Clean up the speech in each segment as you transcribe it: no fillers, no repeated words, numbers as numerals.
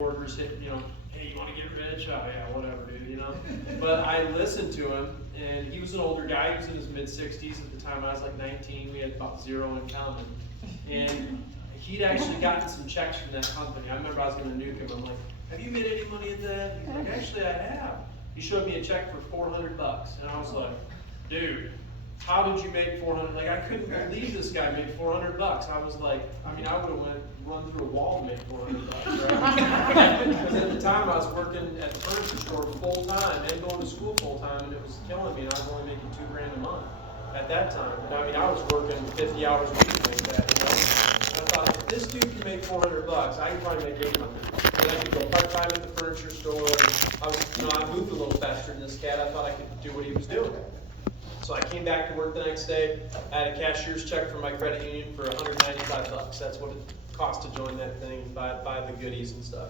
orders hit, hey, you want to get rich? Oh yeah, whatever, dude, But I listened to him, and he was an older guy. He was in his mid-60s at the time. I was like 19. We had about zero in common, and he'd actually gotten some checks from that company. I remember I was going to nuke him. I'm like, have you made any money at that? He's like, actually, I have. He showed me a check for $400, and I was like, dude, how did you make 400? Like, I couldn't believe this guy made $400. I was like, I would have run through a wall to make $400, right? Because at the time I was working at the furniture store full time and going to school full time, and it was killing me, and I was only making $2,000 a month at that time. And I was working 50 hours a week to make that, And I thought, if this dude can make $400, I can probably make 800. And I could go part-time at the furniture store. I moved a little faster than this cat. I thought I could do what he was doing. So I came back to work the next day. I had a cashier's check from my credit union for $195. That's what it cost to join that thing and buy the goodies and stuff,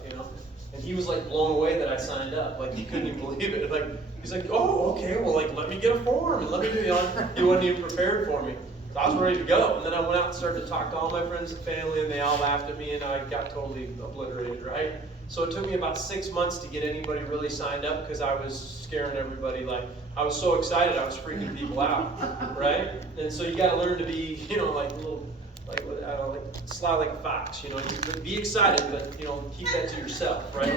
And he was like blown away that I signed up. Like, he couldn't even believe it. Like, he's like, oh, okay, well, like, let me get a form and let me do it. He wasn't even prepared for me. So I was ready to go. And then I went out and started to talk to all my friends and family, and they all laughed at me, and I got totally obliterated, right? So it took me about 6 months to get anybody really signed up because I was scaring everybody. Like, I was so excited, I was freaking people out, right? And so you got to learn to be, sly like a fox. You be excited, but keep that to yourself, right?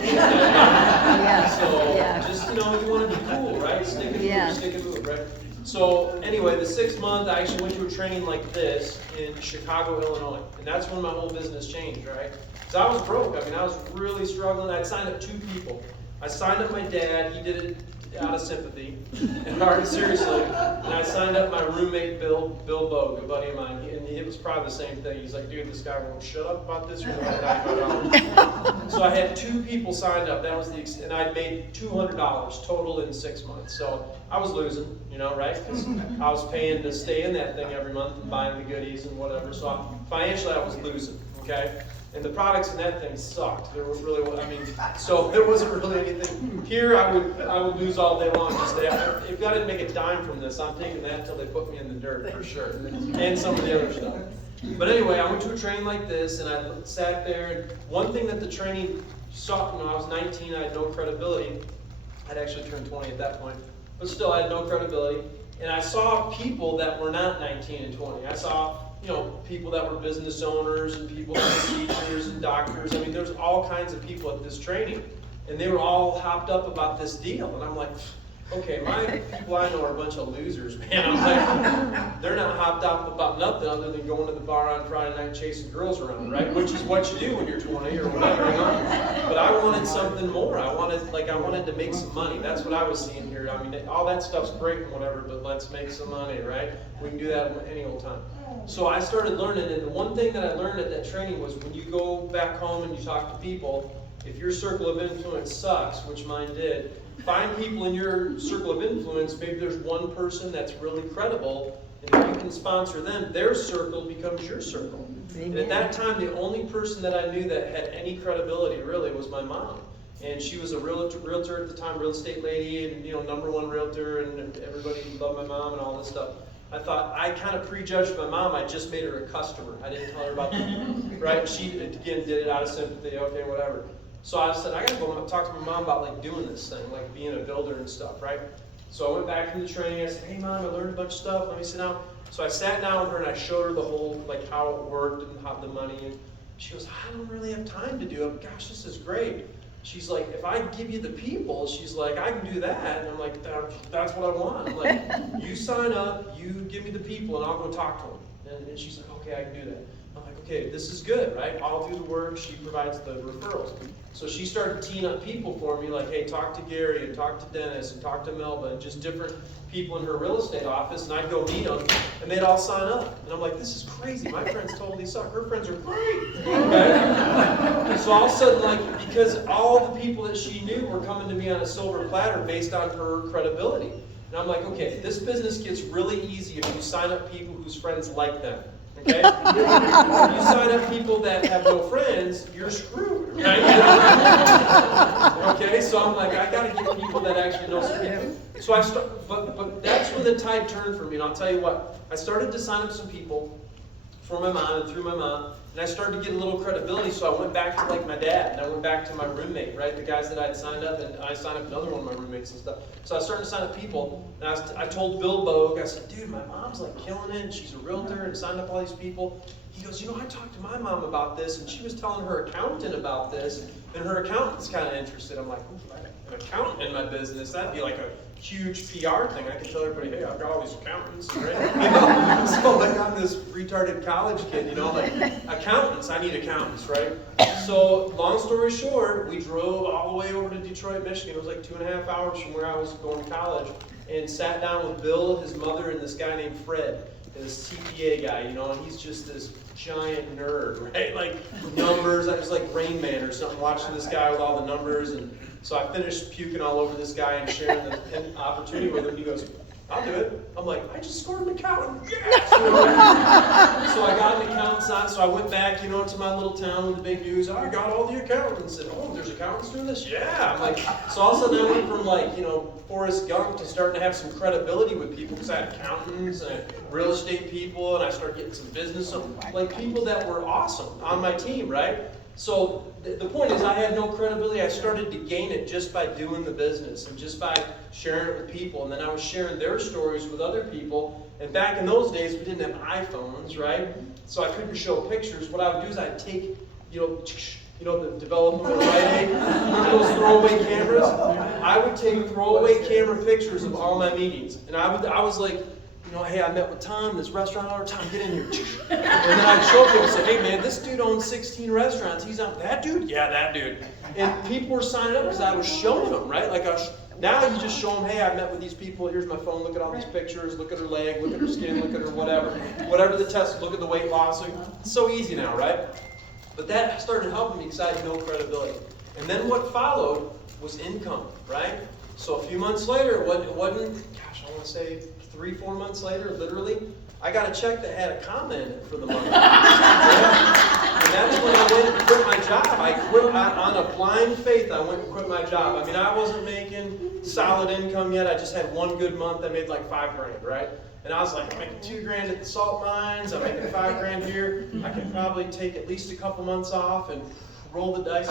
Just you want to be cool, right? Stick and move, right? So anyway, the 6 month, I actually went to a training like this in Chicago, Illinois, and that's when my whole business changed, right? Because I was broke. I was really struggling. I'd signed up 2 people. I signed up my dad. He did it out of sympathy, and seriously. And I signed up my roommate, Bill Bogue, a buddy of mine, and it was probably the same thing. He's like, dude, this guy won't shut up about this. You're going to $95. So I had 2 people signed up. That was and I'd made $200 total in 6 months. So I was losing, right? Because I was paying to stay in that thing every month and buying the goodies and whatever. So financially, I was losing. Okay. And the products in that thing sucked. There was really, so there wasn't really anything. Here, I would lose all day long. Just if I didn't make a dime from this, I'm taking that until they put me in the dirt for sure, and some of the other stuff. But anyway, I went to a training like this, and I sat there. And one thing that the training saw, I was 19, I had no credibility. I'd actually turned 20 at that point, but still, I had no credibility. And I saw people that were not 19 and 20. I saw people that were business owners and people that were teachers and doctors. There's all kinds of people at this training, and they were all hopped up about this deal. And I'm like, okay, my people I know are a bunch of losers, man. I'm like, they're not hopped up about nothing other than going to the bar on Friday night chasing girls around, right? Which is what you do when you're 20 or whatever, But I wanted something more. I wanted to make some money. That's what I was seeing here. All that stuff's great and whatever, but let's make some money, right? We can do that any old time. So I started learning, and the one thing that I learned at that training was when you go back home and you talk to people, if your circle of influence sucks, which mine did, find people in your circle of influence. Maybe there's one person that's really credible, and if you can sponsor them, their circle becomes your circle. Amen. And at that time, the only person that I knew that had any credibility really was my mom. And she was a realtor at the time, real estate lady, and #1 realtor, and everybody loved my mom and all this stuff. I thought, I kind of prejudged my mom. I just made her a customer. I didn't tell her about that, right? She, again, did it out of sympathy. Okay, whatever. So I said, I got to go talk to my mom about, doing this thing, being a builder and stuff, right? So I went back from the training. I said, hey, Mom, I learned a bunch of stuff. Let me sit down. So I sat down with her, and I showed her the whole, how it worked and how the money. And she goes, I don't really have time to do it. Gosh, this is great. She's like, if I give you the people, she's like, I can do that. And I'm like, that's what I want. I'm like, you sign up, you give me the people, and I'll go talk to them. And she's like, okay, I can do that. I'm like, okay, this is good, right? I'll do the work. She provides the referrals. So she started teeing up people for me, like, hey, talk to Gary, and talk to Dennis, and talk to Melba, and just different people in her real estate office, and I'd go meet them, and they'd all sign up. And I'm like, this is crazy. My friends totally suck. Her friends are great. Okay? So all of a sudden, because all the people that she knew were coming to me on a silver platter based on her credibility. And I'm like, okay, this business gets really easy if you sign up people whose friends like them. Okay? If you sign up people that have no friends, you're screwed. Right? Okay? So I'm like, I got to get people that actually know some people. So but that's when the tide turned for me. And I'll tell you what, I started to sign up some people for my mom and through my mom. And I started to get a little credibility, so I went back to like my dad, and I went back to my roommate, right? The guys that I had signed up, and I signed up another one of my roommates and stuff. So I started to sign up people, and I told Bill Bogue, I said, dude, my mom's like killing it, and she's a realtor, and signed up all these people. He goes, you know, I talked to my mom about this, and she was telling her accountant about this, and her accountant's kind of interested. I'm like, an accountant in my business, that'd be like a huge PR thing. I can tell everybody, hey, I've got all these accountants, right? You know? So like I'm this retarded college kid, you know, like accountants, I need accountants, right? So long story short, we drove all the way over to Detroit, Michigan. It was like 2.5 hours from where I was going to college, and sat down with Bill, his mother, and this guy named Fred, this CPA guy, you know, and he's just this giant nerd, right? Like numbers, I was like Rain Man or something, watching this guy with all the numbers. And so I finished puking all over this guy and sharing the opportunity with him. He goes, I'll do it. I'm like, I just scored an accountant. Yes! You know? So I got an accountant sign. So I went back, you know, to my little town with the big news. I got all the accountants. And oh, there's accountants doing this? Yeah. I'm like, so all of a sudden I went from like, you know, Forrest Gump to starting to have some credibility with people, because I had accountants and real estate people, and I started getting some business, like people that were awesome on my team, right? So the point is, I had no credibility. I started to gain it just by doing the business and just by sharing it with people. And then I was sharing their stories with other people. And back in those days, we didn't have iPhones, right? So I couldn't show pictures. What I would do is I'd take, you know, the development of Rite Aid, those throwaway cameras. I would take throwaway camera pictures of all my meetings. And I was like, you know, hey, I met with Tom, this restaurant owner. Tom, get in here. And then I'd show people and say, hey man, this dude owns 16 restaurants. He's on that dude? Yeah, that dude. And people were signing up because I was showing them, right? Like now you just show them, hey, I met with these people. Here's my phone. Look at all these pictures. Look at her leg. Look at her skin. Look at her whatever. Whatever the test. Look at the weight loss. It's so easy now, right? But that started helping me because I had no credibility. And then what followed was income, right? So a few months later, it wasn't, gosh, I want to say 3-4 months later, literally, I got a check that had a comma in it for the month. Yeah. And that's when I went and quit my job. I quit on a blind faith. I went and quit my job. I mean, I wasn't making solid income yet. I just had one good month. I made like $5,000, right? And I was like, I'm making $2,000 at the salt mines. I'm making $5,000 here. I can probably take at least a couple months off and roll the dice.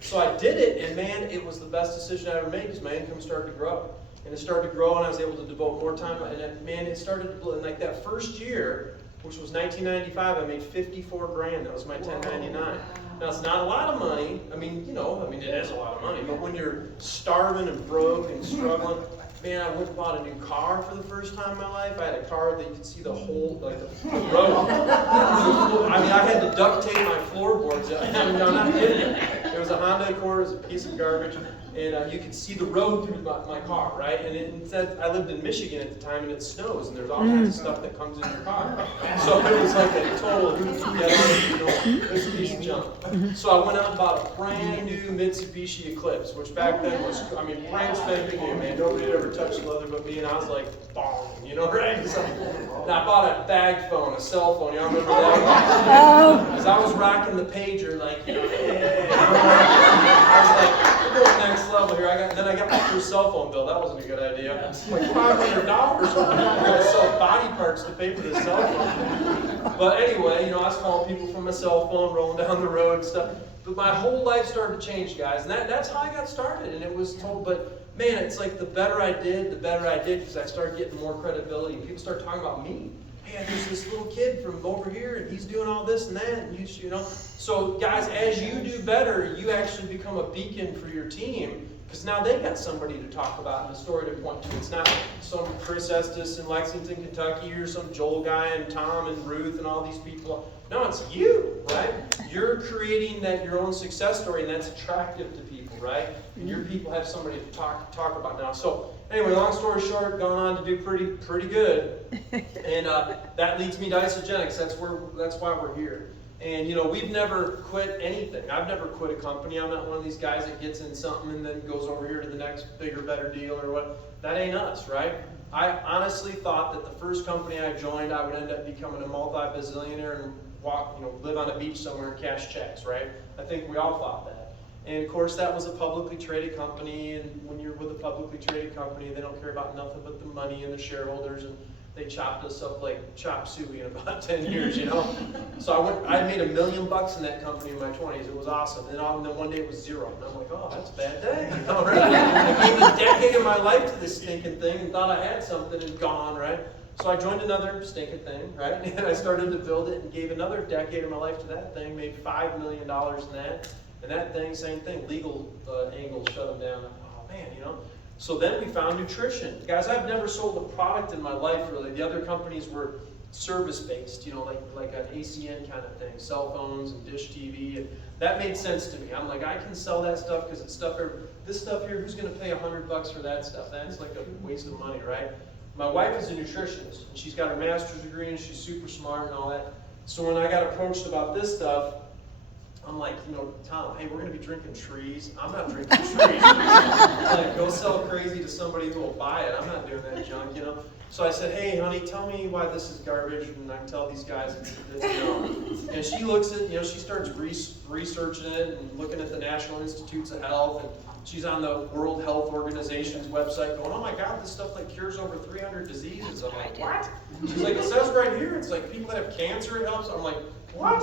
So I did it, and man, it was the best decision I ever made because my income started to grow. And it started to grow, and I was able to devote more time. And man, it started to blow. And like that first year, which was 1995, I made $54,000. That was my 1099. Now it's not a lot of money. I mean, it is a lot of money. But when you're starving and broke and struggling, man, I went and bought a new car for the first time in my life. I had a car that you could see the whole, like the road. I mean, I had to duct tape my floorboards. I'm not kidding you. It was a Honda Accord. It was a piece of garbage. And you could see the road through my car, right? And it said, I lived in Michigan at the time, and it snows, and there's all kinds of stuff that comes in your car. So it was like a total this piece of junk. So I went out and bought a brand new Mitsubishi Eclipse, which back then was, brand spanking new, man. Nobody had ever touched leather but me, and I was like, bong, right? So, and I bought a bag phone, a cell phone. Y'all remember that? Because I was rocking the pager, like, hey. I was like, we're going next level here. Then I got my first cell phone bill. That wasn't a good idea. Like $500. I got to sell body parts to pay for this cell phone. But anyway, I was calling people from my cell phone, rolling down the road and stuff. But my whole life started to change, guys. And that's how I got started. And it was told, but man, it's like the better I did, because I started getting more credibility. And people started talking about me. Hey, there's this little kid from over here, and he's doing all this and that, and So, guys, as you do better, you actually become a beacon for your team, because now they got somebody to talk about and a story to point to. It's not some Chris Estes in Lexington, Kentucky, or some Joel guy and Tom and Ruth and all these people. No, it's you, right? You're creating your own success story, and that's attractive to people, right? And your people have somebody to talk about now. So, anyway, long story short, gone on to do pretty good, and that leads me to Isagenix. That's why we're here. And we've never quit anything. I've never quit a company. I'm not one of these guys that gets in something and then goes over here to the next bigger, better deal or what. That ain't us, right? I honestly thought that the first company I joined, I would end up becoming a multi-bazillionaire and live on a beach somewhere and cash checks, right? I think we all thought that. And of course, that was a publicly traded company, and when you're with a publicly traded company, they don't care about nothing but the money and the shareholders. And they chopped us up like chop suey in about 10 years, you know? So I made $1 million in that company in my 20s. It was awesome. And then one day it was 0. And I'm like, oh, that's a bad day. You know, right? I gave a decade of my life to this stinking thing and thought I had something and gone, right? So I joined another stinking thing, right? And I started to build it and gave another decade of my life to that thing, made $5 million in that. And that thing, same thing, legal angle shut them down. Oh man, you know? So then we found nutrition. Guys, I've never sold a product in my life really. The other companies were service-based, you know, like an ACN kind of thing, cell phones and dish TV, and that made sense to me. I'm like, I can sell that stuff because it's stuff, this stuff here, who's going to pay $100 for that stuff? That's like a waste of money, right? My wife is a nutritionist, and she's got her master's degree, and she's super smart and all that. So when I got approached about this stuff, I'm like, you know, Tom, hey, we're going to be drinking trees. I'm not drinking trees. Like, go sell crazy to somebody who will buy it. I'm not doing that junk, you know. So I said, hey, honey, tell me why this is garbage, and I can tell these guys, you know. And she looks at, you know, she starts researching it and looking at the National Institutes of Health, and she's on the World Health Organization's website going, oh my God, this stuff like cures over 300 diseases. I'm like, what? She's like, it says right here, it's like people that have cancer, it helps. I'm like, what?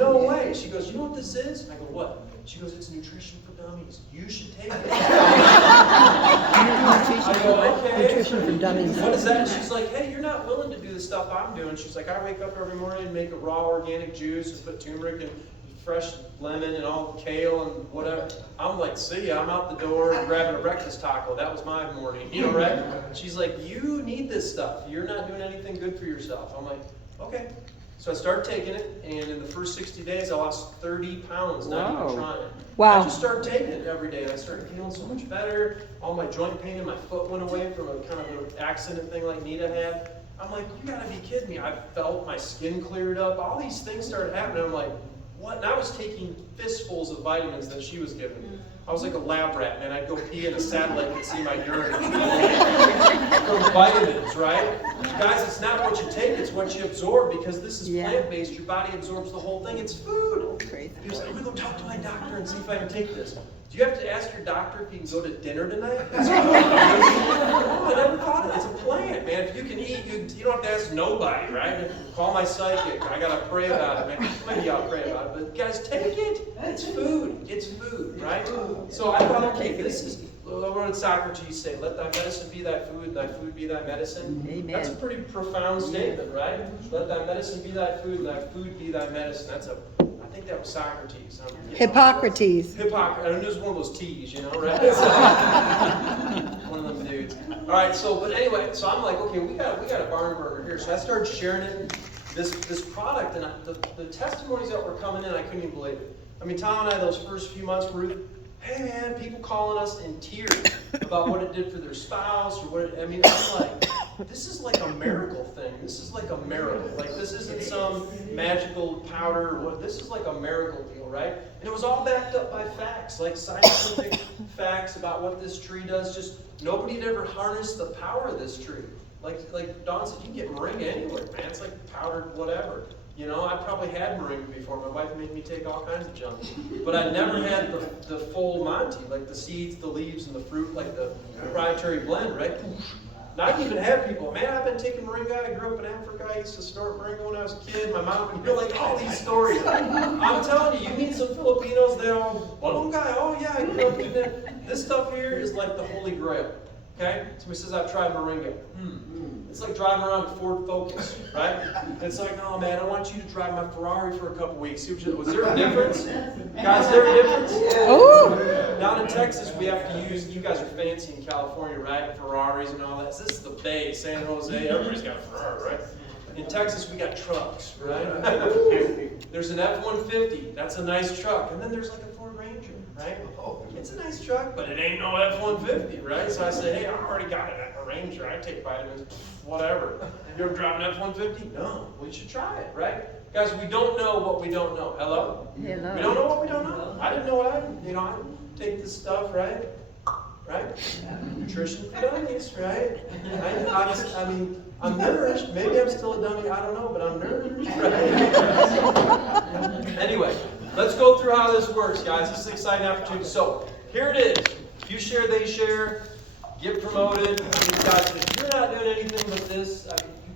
No way. She goes, you know what this is? I go, what? She goes, it's nutrition for dummies. You should take it. I go, okay. Nutrition for dummies. What is that? She's like, hey, you're not willing to do the stuff I'm doing. She's like, I wake up every morning and make a raw organic juice and put turmeric and fresh lemon and all kale and whatever. I'm like, see ya, I'm out the door and grabbing a breakfast taco. That was my morning, you know, right? She's like, you need this stuff. You're not doing anything good for yourself. I'm like, okay. So I started taking it, and in the first 60 days, I lost 30 pounds, not even trying. Wow. I just started taking it every day, and I started feeling so much better. All my joint pain in my foot went away from a kind of an accident thing like Nita had. I'm like, you gotta be kidding me. I felt my skin cleared up. All these things started happening. I'm like, what? And I was taking fistfuls of vitamins that she was giving me. I was like a lab rat, man. I'd go pee in a satellite and see my urine from vitamins, right? Guys, it's not what you take, it's what you absorb, because this is plant-based. Your body absorbs the whole thing. It's food. You're like, I'm going to go talk to my doctor and see if I can take this. Do you have to ask your doctor if you can go to dinner tonight? No, I never thought of it. It's a plant, man. If you can eat, you don't have to ask nobody, right? Call my psychic. I got to pray about it, man. Maybe I'll pray about it. But guys, take it. It's food. It's food, right? So I thought, okay, this is, what did Socrates say? Let thy medicine be thy food, and thy food be thy medicine. Amen. That's a pretty profound statement, right? Let thy medicine be thy food, and thy food be thy medicine. I think that was Socrates. Hippocrates. Hippocrates. And it was one of those T's, you know, right? One of them dudes. All right, but anyway, so I'm like, okay, we got a barn burner here. So I started sharing it, this product, and the testimonies that were coming in, I couldn't even believe it. I mean, Tom and I, those first few months were, hey man, people calling us in tears about what it did for their spouse, or what I mean, I'm like, this is like a miracle thing. This is like a miracle. Like, this isn't some magical powder. This is like a miracle deal, right? And it was all backed up by facts, like scientific facts about what this tree does. Just nobody had ever harnessed the power of this tree. Like Dawn said, you can get moringa anywhere, man. It's like powdered whatever. You know, I probably had moringa before. My wife made me take all kinds of junk. But I never had the full Monty, like the seeds, the leaves, and the fruit, like the proprietary blend, right? And I've even had people, man, I've been taking moringa. I grew up in Africa. I used to snort moringa when I was a kid. My mom would hear like all these stories. I'm telling you, you meet some Filipinos, they're all, oh yeah, I grew up in that. This stuff here is like the Holy Grail. Okay? Somebody says, I've tried moringa. It's like driving around a Ford Focus, right? And it's like, oh man, I want you to drive my Ferrari for a couple weeks. Was there a difference? Guys, is there a difference? Oh. Down in Texas, we have to use, you guys are fancy in California, right? Ferraris and all that. This is the Bay, San Jose, everybody's got a Ferrari, right? In Texas, we got trucks, right? There's an F-150, that's a nice truck. And then there's like a Ford Ranger, right? It's a nice truck, but it ain't no F-150, right? So I say, hey, I already got a Ranger. I take vitamins, whatever. You ever drive an F-150? No. Well, you should try it, right? Guys, we don't know what we don't know. Hello? Hello. We don't know what we don't know. I didn't know what I take this stuff, right? Right? Nutrition for dummies, right? I mean, I'm nourished. Maybe I'm still a dummy. I don't know, but I'm nourished, right? Anyway, let's go through how this works, guys. This is an exciting opportunity. So, here it is. If you share, they share. Get promoted. I mean, guys, if you're not doing anything with this,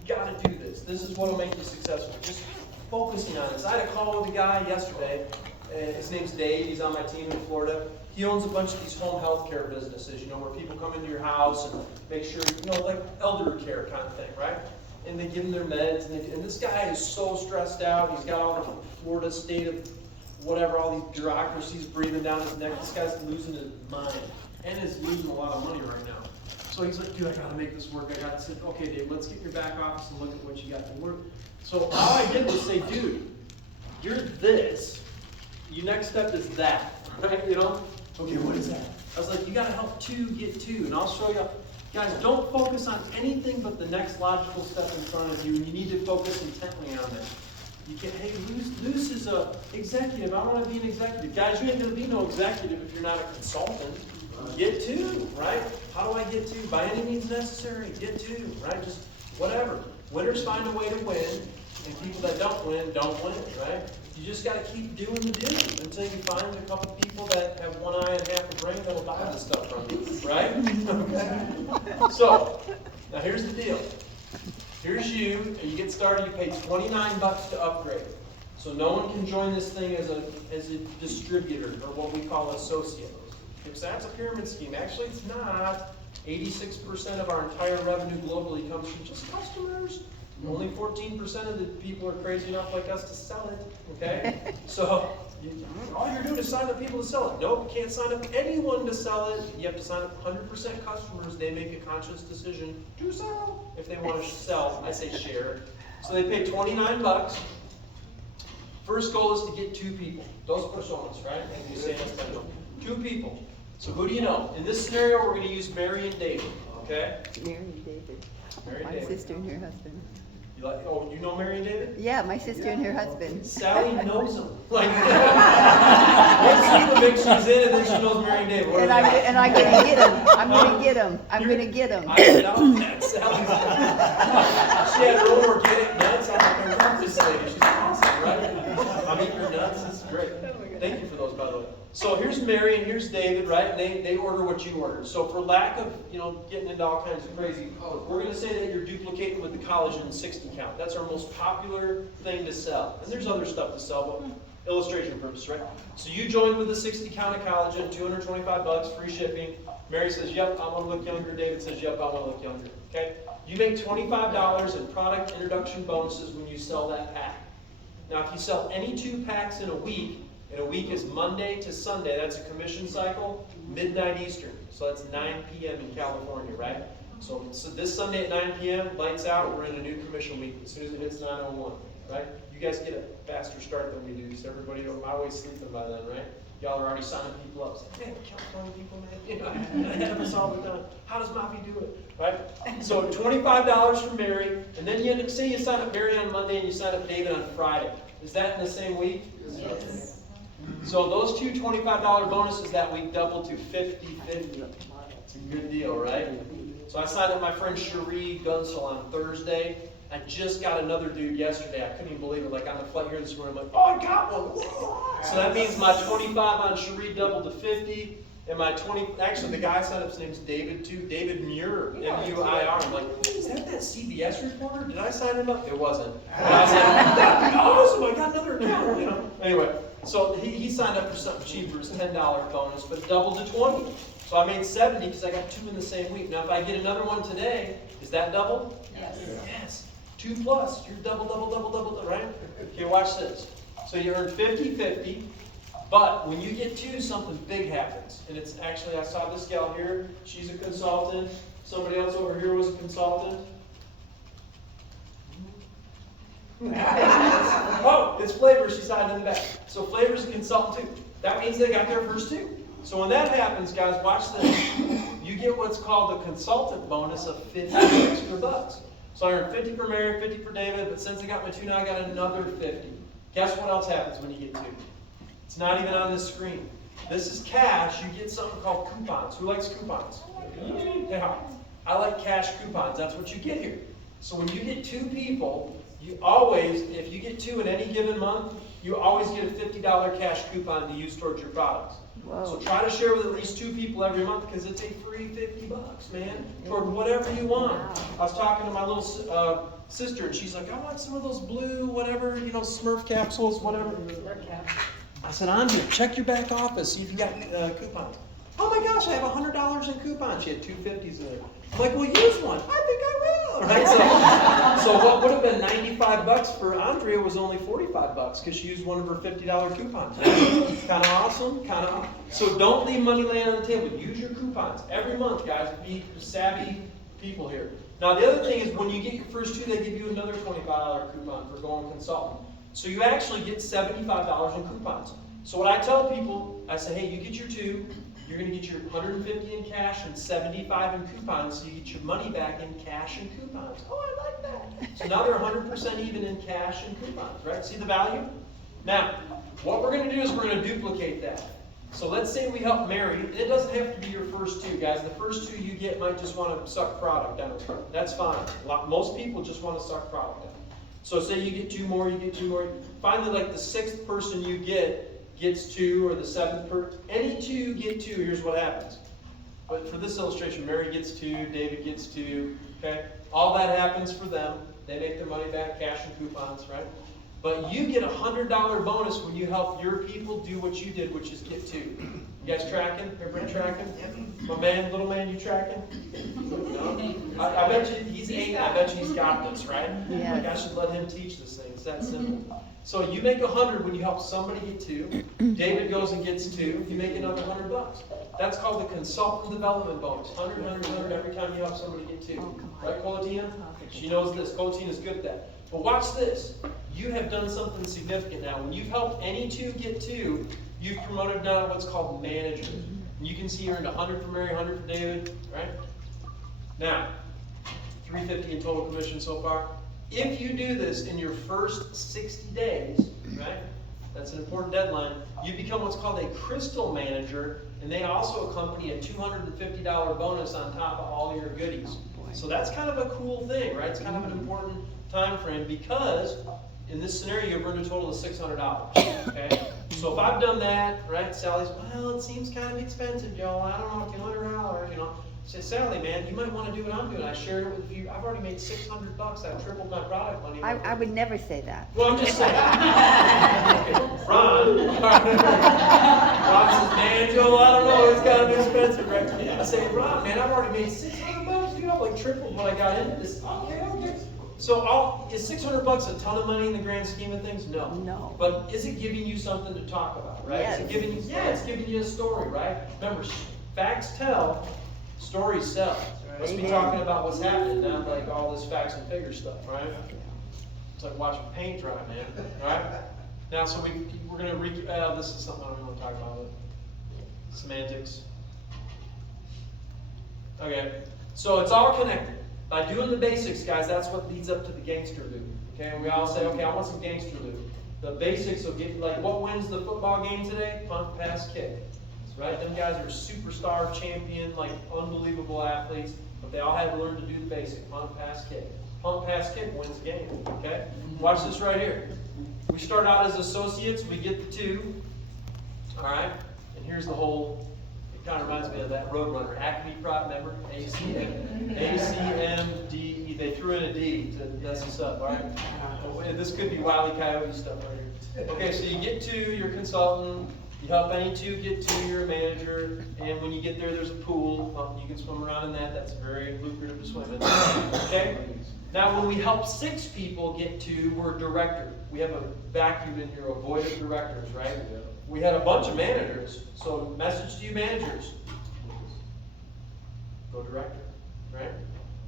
got to do this. This is what will make you successful. Just focusing on this. I had a call with a guy yesterday. His name's Dave. He's on my team in Florida. He owns a bunch of these home health care businesses, where people come into your house and make sure, like elder care kind of thing, right? And they give them their meds. And this guy is so stressed out. He's got all the Florida state of whatever, all these bureaucracies breathing down his neck. This guy's losing his mind and is losing a lot of money right now. So he's like, dude, I gotta make this work. I gotta say, okay, Dave, let's get your back office and look at what you got to work. So all I did was say, dude, you're this. Your next step is that, right? Okay, what is that? I was like, you gotta help 2 get 2, and I'll show you. Guys, don't focus on anything but the next logical step in front of you, and you need to focus intently on that. You can, hey, Luce is a executive. I want to be an executive. Guys, you ain't gonna be no executive if you're not a consultant. Get 2, right? How do I get 2? By any means necessary, get 2, right? Just whatever. Winners find a way to win, and people that don't win, right? You just got to keep doing the do until you find a couple people that have one eye and half a brain that'll buy this stuff from you, right? Okay. So, now here's the deal. Here's you, and you get started, you pay $29 to upgrade. So no one can join this thing as a distributor, or what we call associate. Because that's a pyramid scheme. Actually, it's not. 86% of our entire revenue globally comes from just customers. Only 14% of the people are crazy enough like us to sell it, okay? So all you're doing is sign up people to sell it. Nope, you can't sign up anyone to sell it. You have to sign up 100% customers. They make a conscious decision to sell. If they want to sell, I say share. So they pay $29. First goal is to get 2 people. Dos personas, right? And you say in Espanol. 2 people. So who do you know? In this scenario, we're going to use Mary and David, okay? Mary and David. Mary and My David. sister and her husband. You know Mary and David? Yeah, my sister and her husband. Sally knows them. Like, one super mix she's in, and then she knows Mary and David. And I'm gonna get him. I'm gonna get him. I'm gonna get him. I doubt that. Sally's, she had her own organic nuts. I'm like, I love this lady. She's awesome, right? I'm eating her nuts. This is great. Thank you for those, by the way. So here's Mary and here's David, right? They order what you ordered. So for lack of, getting into all kinds of crazy, we're going to say that you're duplicating with the collagen 60 count. That's our most popular thing to sell. And there's other stuff to sell, but illustration purpose, right? So you joined with the 60 count of collagen, $225, free shipping. Mary says, yep, I want to look younger. David says, yep, I want to look younger. Okay? You make $25 in product introduction bonuses when you sell that pack. Now, if you sell any 2 packs in a week is Monday to Sunday, that's a commission cycle, midnight Eastern. So that's 9 p.m. in California, right? So this Sunday at 9 p.m., lights out, we're in a new commission week as soon as it hits 9:01, right? You guys get a faster start than we do, because everybody, I'm always sleeping by then, right? Y'all are already signing people up. Say, man, California people, man, ahead of us all the time. How does Mafi do it, right? So $25 for Mary, and then say you sign up Mary on Monday and you sign up David on Friday. Is that in the same week? Yes. So those 2 $25 bonuses that week double to 50-50. It's a good deal, right? So I signed up my friend Cherie Gunsel on Thursday. I just got another dude yesterday. I couldn't even believe it. Like on the flight here this morning, I'm like, oh, I got one. So that means my 25 on Cherie doubled to 50. And my 20, actually the guy I signed up's name's David too. David Muir, M-U-I-R. I'm like, is that CBS reporter? Did I sign him up? It wasn't. And I was like, that's awesome, I got another account, Anyway, so he signed up for something cheaper, it's $10 bonus, but doubled to 20. So I made 70 because I got 2 in the same week. Now if I get another one today, is that double? Yes. Yes. 2 plus, you're double, right? Okay, watch this. So you earn 50-50. But when you get 2, something big happens. And it's actually, I saw this gal here. She's a consultant. Somebody else over here was a consultant. Oh, it's Flavor. She signed in the back. So Flavor's a consultant too. That means they got their first 2. So when that happens, guys, watch this. You get what's called a consultant bonus of 50 extra bucks. So I earned 50 for Mary, 50 for David, but since I got my 2 now, I got another 50. Guess what else happens when you get 2? It's not even on this screen. This is cash. You get something called coupons. Who likes coupons? Yeah. I like cash coupons. That's what you get here. So when you get 2 people, you always, if you get 2 in any given month, you always get a $50 cash coupon to use towards your products. Whoa. So try to share with at least 2 people every month because it's a free $50, man, toward whatever you want. Wow. I was talking to my little sister, and she's like, I want some of those blue, whatever, Smurf capsules, whatever. I said, Andrea, check your back office, see if you got coupons. Oh my gosh, I have $100 in coupons. She had 250s in there. I'm like, well, use one. I think I will. Right? So what would have been $95 for Andrea was only $45 because she used one of her $50 coupons. Kind of awesome. So don't leave money laying on the table. Use your coupons every month, guys. Be savvy people here. Now the other thing is when you get your first 2, they give you another $25 coupon for going consultant. So you actually get $75 in coupons. So what I tell people, I say, hey, you get your 2. You're going to get your $150 in cash and $75 in coupons, so you get your money back in cash and coupons. Oh, I like that. So now they're 100% even in cash and coupons, right? See the value? Now, what we're going to do is we're going to duplicate that. So let's say we help Mary. It doesn't have to be your first 2, guys. The first 2 you get might just want to suck product down. That's fine. Most people just want to suck product down. So say you get 2 more, you get 2 more. Finally, like the 6th person you gets 2, or the 7th person. Any 2 get 2, here's what happens. But for this illustration, Mary gets 2, David gets 2, okay? All that happens for them. They make their money back, cash and coupons, right? But you get a $100 bonus when you help your people do what you did, which is get 2. You guys tracking? Everybody tracking? My man, little man, you tracking? No? I bet you he's 8. I bet you he's got this, right? Yeah. Like I should let him teach this thing. It's that simple. So you make 100 when you help somebody get 2. David goes and gets 2. You make another $100. That's called the consultant development bonus. 100, 100, 100 every time you help somebody get 2. Right, Colatina? She knows this. Colatina's good at that. But watch this. You have done something significant now. When you've helped any 2 get 2, you've promoted now what's called manager. And you can see you earned 100 for Mary, 100 for David, right? Now, $350 in total commission so far. If you do this in your first 60 days, right? That's an important deadline. You become what's called a crystal manager, and they also accompany a $250 bonus on top of all your goodies. So that's kind of a cool thing, right? It's kind of an important time frame because in this scenario, you've earned a total of $600, okay? So if I've done that, right, Sally's, well, it seems kind of expensive, Joel. I don't know, $200, Say, Sally, man, you might want to do what I'm doing. I shared it with you. I've already made $600. I've tripled my product money. I would never say that. Well, I'm just saying. Okay. Ron says, man, Joel, I don't know. It's kind of expensive, right? I say, Ron, man, I've already made $600. Dude, I've like tripled what I got into this. Okay. So is $600 a ton of money in the grand scheme of things? No. No. But is it giving you something to talk about, right? Yes. Is it giving you? Yeah, it's giving you a story, right? Remember, facts tell. Stories sell. Let's be talking about what's happening, not like all this facts and figures stuff, right? It's like watching paint dry, man. Right? Now, so we're going to this is something I don't want to talk about. Semantics. Okay. So it's all connected. By doing the basics, guys, that's what leads up to the gangster loop. Okay? And we all say, okay, I want some gangster loop. The basics will get, like, what wins the football game today? Punt, pass, kick. Right? Them guys are superstar, champion, like unbelievable athletes, but they all had to learn to do the basic. Punt, pass, kick. Punt, pass, kick wins the game. Okay? Watch this right here. We start out as associates, we get the 2. Alright? And here's the whole, it kind of reminds me of that Roadrunner. Acme prop, remember? ACMDE. They threw in a D to mess us up, alright? This could be Wile E. Coyote stuff right here. Okay, so you get 2, you're a consultant. You help any 2 get 2, you're a manager, and when you get there, there's a pool. You can swim around in that. That's very lucrative to swim in. Okay? Now, when we help 6 people get 2, we're a director. We have a vacuum in here, avoided directors, right? We had a bunch of managers. So, message to you managers. Go director, right?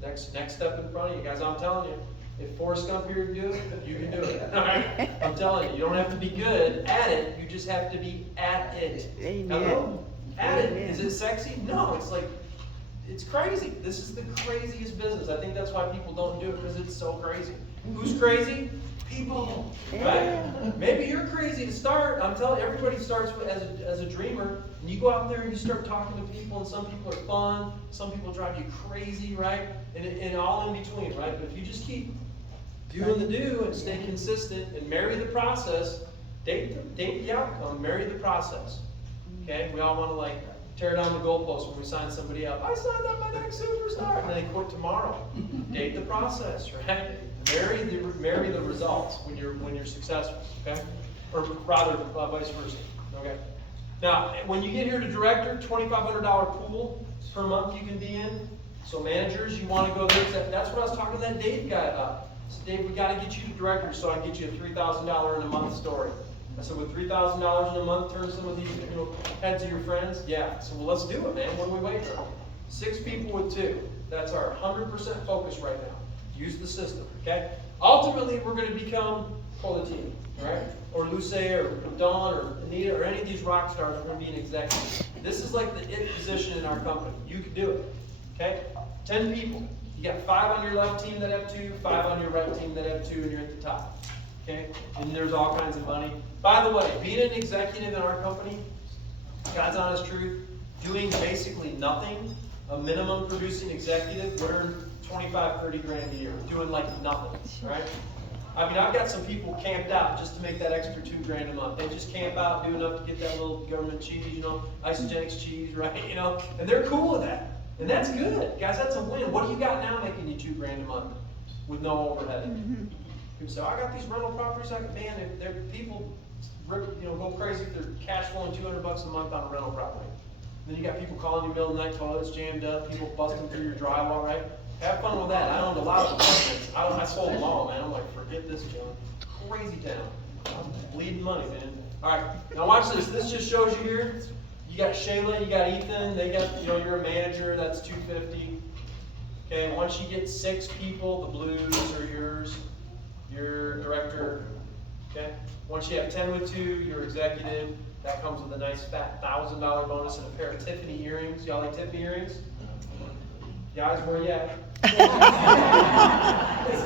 Next step in front of you. Guys, I'm telling you. If Forrest Gump here can do it, you can do it. All right? I'm telling you don't have to be good at it. You just have to be at it. Amen. Hello? At it. Amen. Is it sexy? No. It's like, it's crazy. This is the craziest business. I think that's why people don't do it, because it's so crazy. Who's crazy? People. Right? Maybe you're crazy to start. I'm telling you, everybody starts as a dreamer. And you go out there and you start talking to people, and some people are fun. Some people drive you crazy, right? And all in between, right? But if you just keep doing the do and stay consistent and marry the process, date the outcome, marry the process. Okay? We all want to like tear down the goalpost when we sign somebody up. I signed up my next superstar, and then they quit tomorrow. Date the process, right? Marry the results when you're successful, okay? Or rather, vice versa, okay? Now, when you get here to director, $2,500 pool per month you can be in. So managers, you want to go there. That's what I was talking to that Dave guy about. I said, Dave, we got to get you to director so I can get you a $3,000 in a month story. I said, with $3,000 in a month, turn some of these heads of your friends? Yeah. I said, well, let's do it, man. What are we waiting on? 6 people with 2. That's our 100% focus right now. Use the system, okay? Ultimately, we're going to become Colatini, right? Or Luce, or Dawn, or Anita, or any of these rock stars. We're going to be an executive. This is like the it position in our company. You can do it, okay? 10 people. You got 5 on your left team that have 2, 5 on your right team that have 2, and you're at the top, okay? And there's all kinds of money. By the way, being an executive in our company, God's honest truth, doing basically nothing, a minimum producing executive would earn 25, 30 grand a year, doing like nothing, right? I mean, I've got some people camped out just to make that extra 2 grand a month. They just camp out, do enough to get that little government cheese, Isagenix cheese, right? And they're cool with that. And that's good. Guys, that's a win. What do you got now making you 2 grand a month with no overhead? People say, oh, I got these rental properties. Man, if people go crazy if they're cash flowing $200 a month on a rental property. Then you got people calling you middle of the night, toilets jammed up, people busting through your drywall, right? Have fun with that. I owned a lot of apartments. I sold them all, man. I'm like, forget this junk. Crazy town. I'm bleeding money, man. All right, now watch this. This just shows you here. You got Shayla, you got Ethan. They got, you're a manager. That's $250. Okay, once you get 6 people, the blues are yours. Your director. Okay. Once you have 10 with 2, you're executive. That comes with a nice fat $1,000 bonus and a pair of Tiffany earrings. Y'all like Tiffany earrings? Guys, where you at?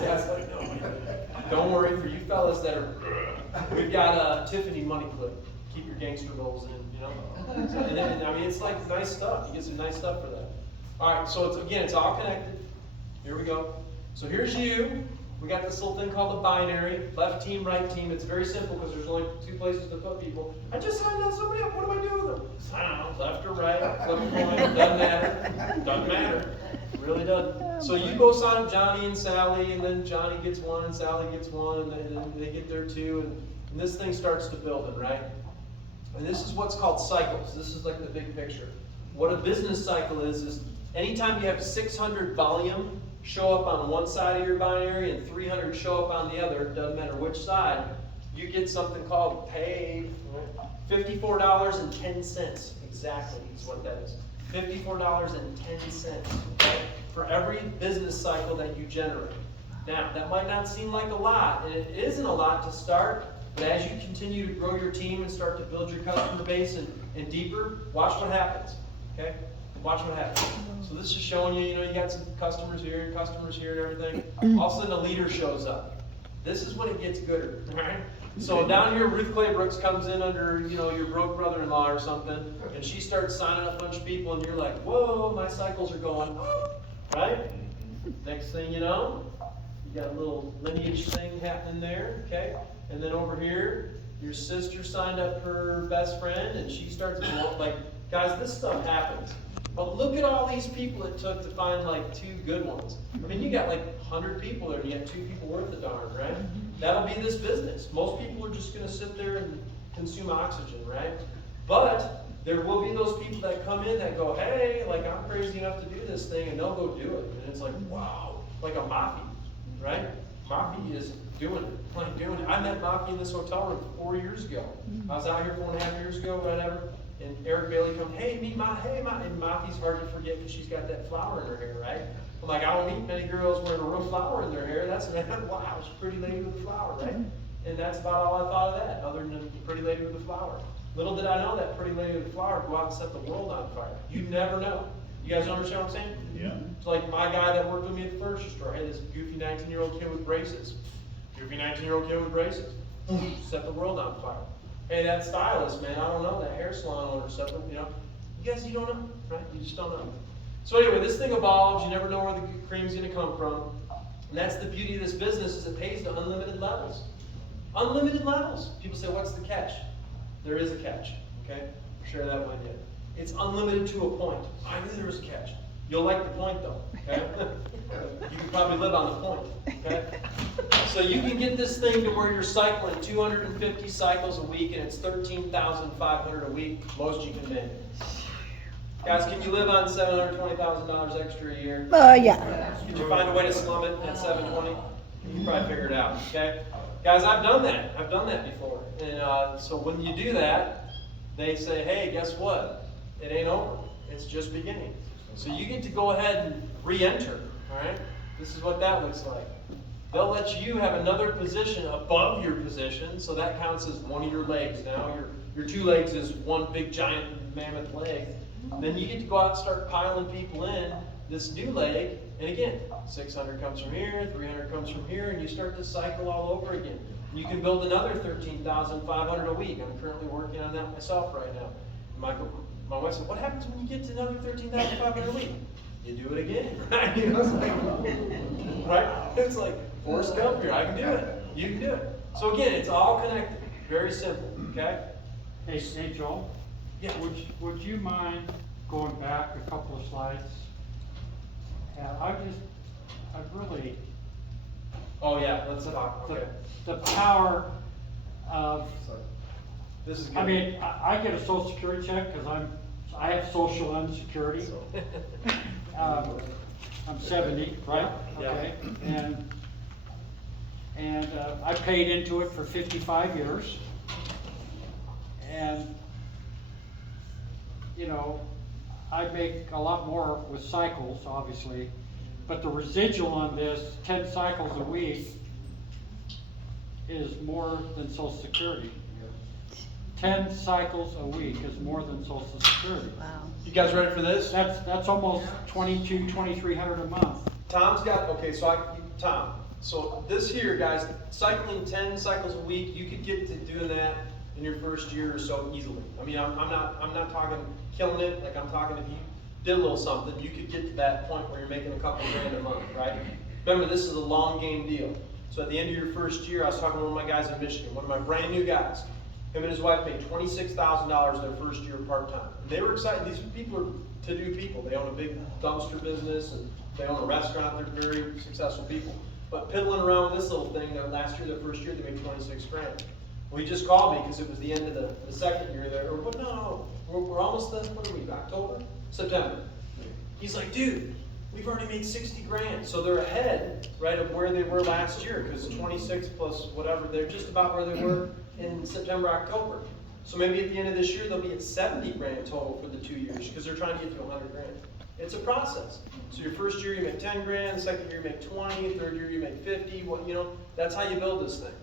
That's like, no, don't worry, for you fellas that are, we've got a Tiffany money clip. Keep your gangster goals in, And then, I mean, it's like nice stuff. You get some nice stuff for that. All right, so it's all connected. Here we go. So here's you. We got this little thing called the binary, left team, right team. It's very simple because there's only 2 places to put people. I just signed on somebody up. What do I do with them? I don't know, left or right, flip a coin, doesn't matter. Doesn't matter. It really doesn't. So you go sign up Johnny and Sally, and then Johnny gets 1 and Sally gets 1, and then they get their 2, and this thing starts to build, right? And this is what's called cycles. This is like the big picture. What a business cycle is anytime you have 600 volume show up on one side of your binary and 300 show up on the other, doesn't matter which side, you get something called paid, $54.10 exactly is what that is. $54.10, okay, for every business cycle that you generate. Now, that might not seem like a lot, and it isn't a lot to start, but as you continue to grow your team and start to build your customer base and deeper, watch what happens, okay? Watch what happens. So this is showing you, you got some customers here and everything. All of a sudden a leader shows up. This is when it gets gooder, right? So down here, Ruth Claybrooks comes in under, your broke brother-in-law or something, and she starts signing up a bunch of people, and you're like, whoa, my cycles are going, right? Next thing you know, you got a little lineage thing happening there, okay? And then over here, your sister signed up her best friend, and she starts going, like, guys, this stuff happens. But look at all these people it took to find like 2 good ones. I mean, you got like 100 people there, and you got 2 people worth the darn, right? That'll be this business. Most people are just going to sit there and consume oxygen, right? But there will be those people that come in that go, hey, like I'm crazy enough to do this thing, and they'll go do it. And it's like, wow, like a Mafi, right? Mafi is doing it, like doing it. I met Mafi in this hotel room 4 years ago. I was out here 4.5 years ago, whatever. And Eric Bailey comes, hey, meet Ma, hey, Ma. And Mafi's hard to forget because she's got that flower in her hair, right? I'm like, I don't meet many girls wearing a real flower in their hair. That's, wow, she's a pretty lady with a flower, right? And that's about all I thought of that, other than the pretty lady with a flower. Little did I know that pretty lady with a flower go out and set the world on fire. You never know. You guys understand what I'm saying? Yeah. It's like my guy that worked with me at the furniture store. I had this goofy 19-year-old kid with braces. Goofy 19-year-old kid with braces. Set the world on fire. Hey, that stylist, man, I don't know, that hair salon owner, something, you guys, you don't know, right? You just don't know. So anyway, this thing evolves. You never know where the cream's going to come from. And that's the beauty of this business, is it pays to unlimited levels. Unlimited levels. People say, what's the catch? There is a catch, okay? I'll share that with you. It's unlimited to a point. I knew there was a catch. You'll like the point though, okay? You can probably live on the point, okay? So you can get this thing to where you're cycling 250 cycles a week and it's $13,500 a week, most you can make. Guys, can you live on $720,000 extra a year? Yeah. Did you find a way to slum it at 720? You can probably figure it out, okay? Guys, I've done that. I've done that before. And so when you do that, they say, hey, guess what? It ain't over. It's just beginning. So you get to go ahead and re-enter, all right? This is what that looks like. They'll let you have another position above your position, so that counts as one of your legs. Now your two legs is one big giant mammoth leg. Then you get to go out and start piling people in this new leg, and again, 600 comes from here, 300 comes from here, and you start to cycle all over again. You can build another 13,500 a week. I'm currently working on that myself right now. My wife said, what happens when you get to another 13,500 a week? You do it again, right? You know, it's like, right? It's like, Forrest Gump here, I can do it. You can do it. So again, it's all connected. Very simple, okay? Hey, Joel? Yeah. Would you mind going back a couple of slides? I really, Oh yeah, let's talk, okay. the power of, This is good. I mean, I get a social security check because I have social insecurity. I'm 70, right? Yeah. Okay, and I paid into it for 55 years. And, you know, I make a lot more with cycles, obviously, but the residual on this, 10 cycles a week, is more than Social Security. 10 cycles a week is more than Social Security. Wow. You guys ready for this? That's almost 2,300 a month. Tom's got, okay, so Tom, so this here, guys, cycling 10 cycles a week, you could get to doing that in your first year or so easily. I mean, I'm not talking killing it, like I'm talking if you did a little something, you could get to that point where you're making a couple grand a month, right? Remember, this is a long game deal. So at the end of your first year, I was talking to one of my guys in Michigan, one of my brand new guys. Him and his wife made $26,000 their first year part-time. And they were excited. These people are to-do people. They own a big dumpster business, and they own a restaurant. They're very successful people. But piddling around with this little thing, last year, their first year, they made 26 grand. Well, he just called me because it was the end of the second year there. Or, but no, we're almost done. What are we, October? September. He's like, dude, we've already made 60 grand. So they're ahead, right, of where they were last year, because 26 plus whatever, they're just about where they were in September, October. So maybe at the end of this year, they'll be at 70 grand total for the 2 years, because they're trying to get to 100 grand. It's a process. So your first year, you make 10 grand, the second year, you make 20, third year, you make 50, well, you know, that's how you build this thing.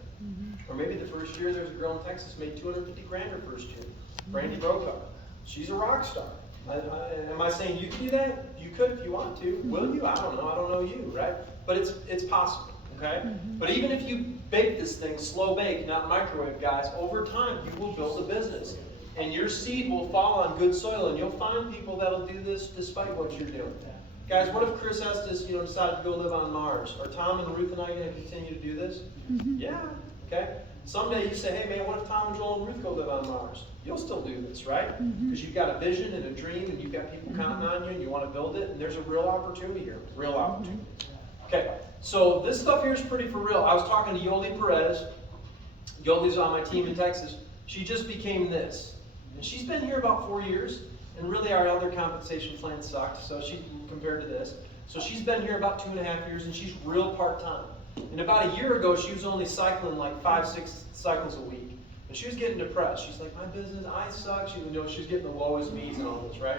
Or maybe the first year, there's a girl in Texas made 250 grand her first year. Brandy Brokaw. She's a rock star. Am I saying you can do that? You could if you want to. Will you? I don't know. I don't know you, right? But it's possible, okay? But even if you bake this thing, slow bake, not microwave, guys, over time you will build a business. And your seed will fall on good soil, and you'll find people that'll do this despite what you're doing. Guys, what if Chris Estes, decided to go live on Mars? Are Tom and Ruth and I going to continue to do this? Yeah, okay? Someday you say, hey man, what if Tom and Joel and Ruth go live on Mars? You'll still do this, right? Because you've got a vision and a dream, and you've got people counting on you, and you want to build it, and there's a real opportunity here, real opportunity. Okay, so this stuff here is pretty for real. I was talking to Yoli Perez. Yoli's on my team in Texas. She just became this. And she's been here about 4 years, and really our other compensation plan sucked, so she compared to this. So she's been here about 2.5 years, and she's real part-time. And about a year ago, she was only cycling like 5-6 cycles a week. And she was getting depressed. She's like, my business, I suck. She was getting the woe is me's and all this, right?